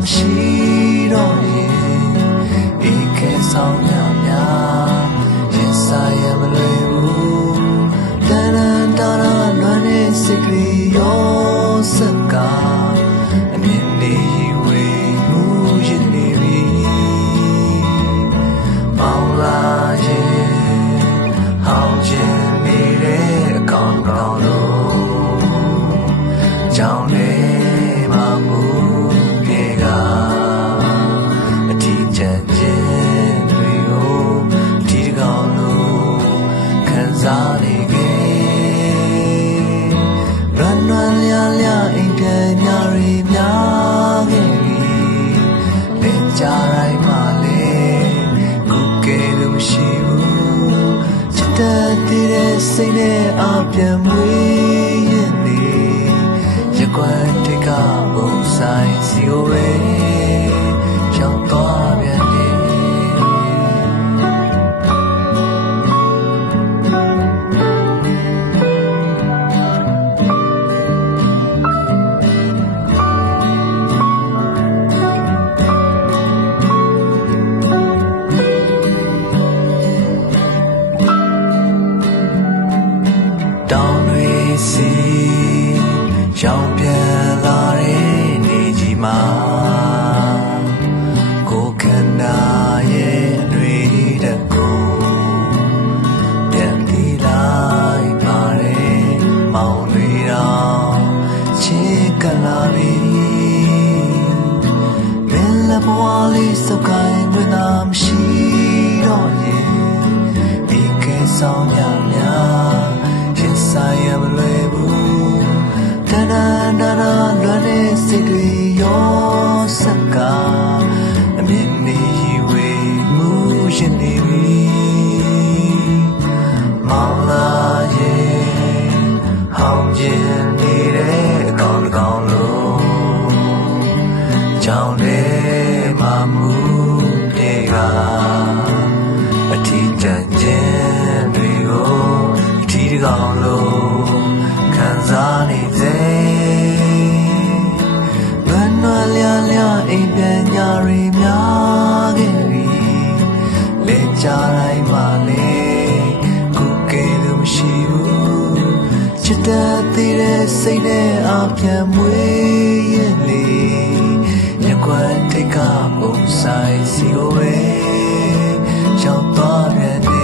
မရှိတော့ရင်ဧကဲဆောင်ရများရင်ဆိုင်ရမလွယ်ဘူးတန်တန်တာတာလွမ်းနေစိတ်ကလေးရောစကားအမြင်လေးဝေမှုရင်နေပြီမောင်လာရဲ့ဟောင်းချင်နေတဲ့အကောင်ကောင်လို့ကြောင်းနေမှာမူပြေကအထီးကျန်ခြင်းတွေကိုဒီတကောင်လို့ခံစားနေခဲ့လွမ်းလွမ်းလျားလျားအိမ်ပြန်ညာရီများခဲ့ပြီလင်ကြတိုင်းမှလည်းခုကဲလို့မရှိဘူးချစ်တဲ့တဲ့စိတ်နဲ့အပြန်မွေးရင်နေရကွက်တကဘုံဆိုင်စီကိုပဲကြောက်သွားပြန်တယ်တောင်းတွေစီရောင်ပြန်လာတဲ့နေကြီးမှာကိုခန္ဓာရဲ့တွေတဲ့ကိုပြန်တီးလိုက်ပါတယ်မောင်တွေတော့ချစ်ကလာပြီမင်းလက်ဘဝလေးစုပ်ကိုင်းဝင်တာမရှိတော့ရင်ဒီကဲဆောင်ရများဆိုင်ရမလွယ်ဘူးတဏ္ဍာနာနာလွမ်းနေစိတ်တွေရောစကားအမြင်လေးဝေမှုရင်နေပြီမောင်လာရဲ့ဟောင်းကျင်နေတဲ့အကောင်တစ်ကောင်လို့ကြောင်းနေမှာမူပြေကအထီးကျန်ခြင်းတွေကိုအထီးတစ်ကောင်လို့ခံစားနေစေလွမ်းလွမ်းလျားလျားအိမ်ပြန်ညာရီများခဲ့ပြီလင်ကြတိုင်းမှလည်းခုကဲလို့မရှိဘူးချစ်တဲ့တဲ့စိတ်နဲ့အပြန်မွေးရင်လေရကွက်ထိတ်ကပုံဆိုင်စီကိုပဲရောက်သွားပြန်